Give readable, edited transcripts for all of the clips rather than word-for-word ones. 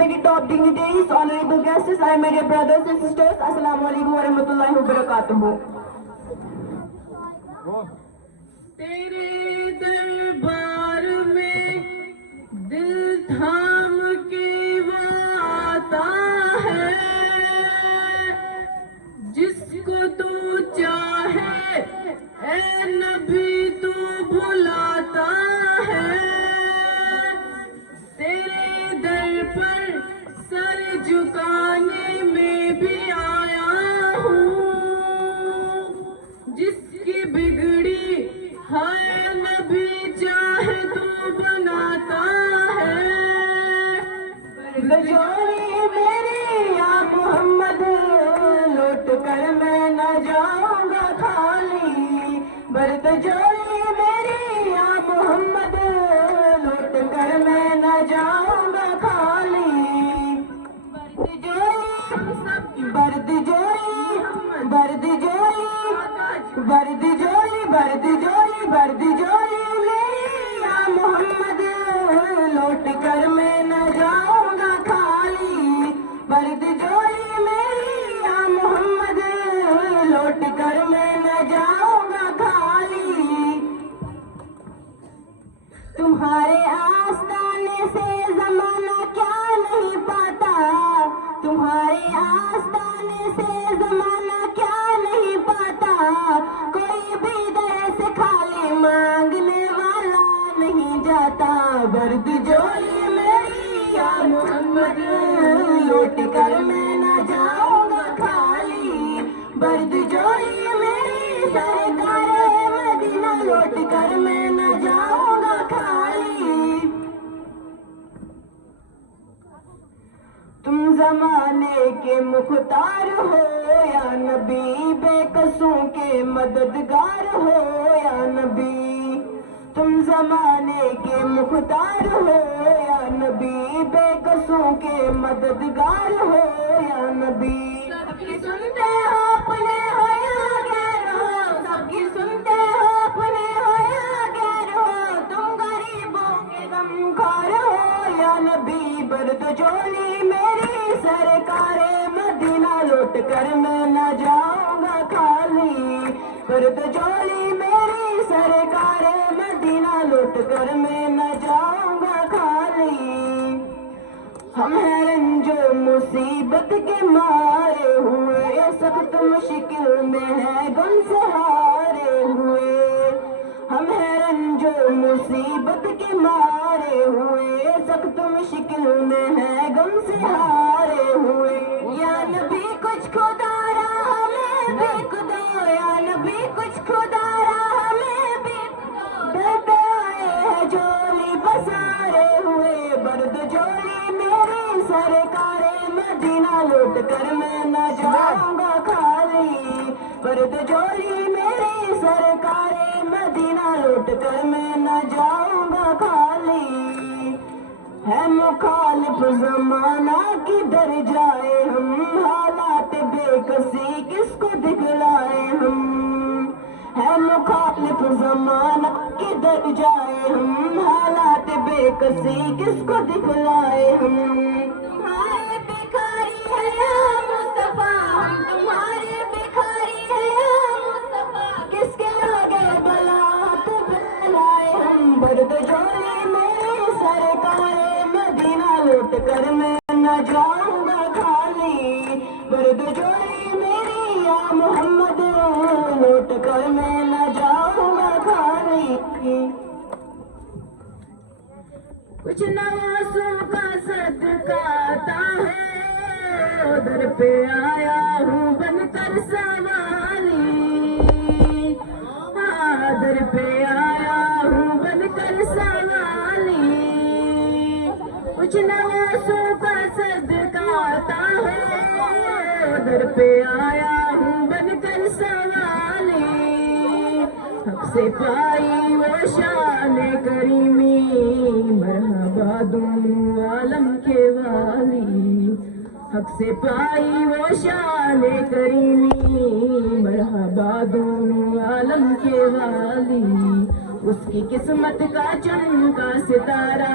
respected top dignitaries, honorable guests, my dear brothers and sisters, Assalamu alaikum wa rahmatullahi wa barakatuh. تیرے دربار میں دل تھام کے وہ آتا ہے، جس کو تو چاہے اے نبی تو بلاتا ہے، تیرے در پر سر جھکانے میں بھی آیا ہوں، جس کی بگڑی ہر نبی چاہے تو بناتا ہے، بجوری میری یا محمد لوٹ کر میں نہ جاؤں گا خالی، برد جوری میری یا محمد لوٹ کر میں نہ جاؤں گا خالی، برد جوری برد جوری برد جوری برد جوری برد جوری میری یا محمد لوٹ کر میں نہ جاؤں گا خالی، برد جوری میری یا محمد لوٹ کر میں نہ جاؤں گا خالی، تمہارے آستانے سے زمانہ کیا نہیں پاتا، تمہارے آستانے سے زمانہ کیا نہیں پاتا، کوئی بھی در سے خالی مانگنے والا نہیں جاتا، برد جوئی میری یا محمد لوٹ کر میں نہ جاؤں گا خالی، برد جوئی میری سرکار مدینہ لوٹ کر میں نہ جاؤں گا خالی، تم زمانے کے مختار ہو یا نبی، بے قصوں کے مددگار ہو یا نبی، تم زمانے کے مختار ہو یا نبی، بے قصوں کے مددگار ہو یا نبی، سب کی سنتے ہو اپنے ہو یا غیر ہو، سب کی سنتے ہو اپنے ہو یا غیر ہو، تم غریبوں کے غم خوار ہو یا نبی، برد جولی میری سرکار مدینہ لوٹ کر میں نہ جاؤں گا خالی، برد جولی میری سرکار مدینہ لوٹ کر میں نہ جاؤں گا خالی، ہم ہیں رنج و مصیبت کے مارے ہوئے، سخت مشکل میں ہے غم سے ہارے ہوئے، ہم ہیں رنج و مصیبت کے مارے ہوئے، سخت مشکل میں ہے غم سے ہارے ہوئے، یا نبی کچھ خدا را ہمیں بھی خدا، یا نبی کچھ خدا را ہمیں بھی ڈرتے آئے ہیں جولی بسارے ہوئے، برد جولی میری سرکار مدینہ لوٹ کر میں نہ جاؤں گا خالی، برد جولی میری سرکار مدینہ لوٹ کر میں نہ جاؤں گا خالی، ہے مخالف زمانہ کدھر جائے ہم، حالات بے کسی کس کو دکھلائے ہم، ہے مخالف زمانہ کدھر جائے ہم، حالات بے کسی کس کو دکھلائے ہم، تمہارے بھکاری ہے یا مصطفیٰ، ہم تمہارے بھکاری ہے یا مصطفیٰ، کس کے آگے بلات بلائے ہم، برد جولی میری سرکار مدینہ لوٹ کر میں نہ جاؤں گا خالی، برد جولی میری یا محمد لوٹ کر میں نہ جاؤں گا خالی، کچھ نوازوں کا صدقہ آتا ہے، ادھر پہ آیا ہوں بن کر سوالی، ادھر پہ آیا ہوں بن کر سوالی، کچھ نوازوں کا صدقہ آتا ہے، ادھر پہ آیا ہوں بن کر سوالی، حق سے پائی وہ شان کریمی، مرحبا دونوں عالم کے والی، حق سے پائی وہ شان کریمی، مرحبا دونوں عالم کے والی، اس کی قسمت کا چمکا ستارہ،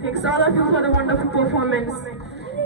Thanks all of you for the wonderful performance.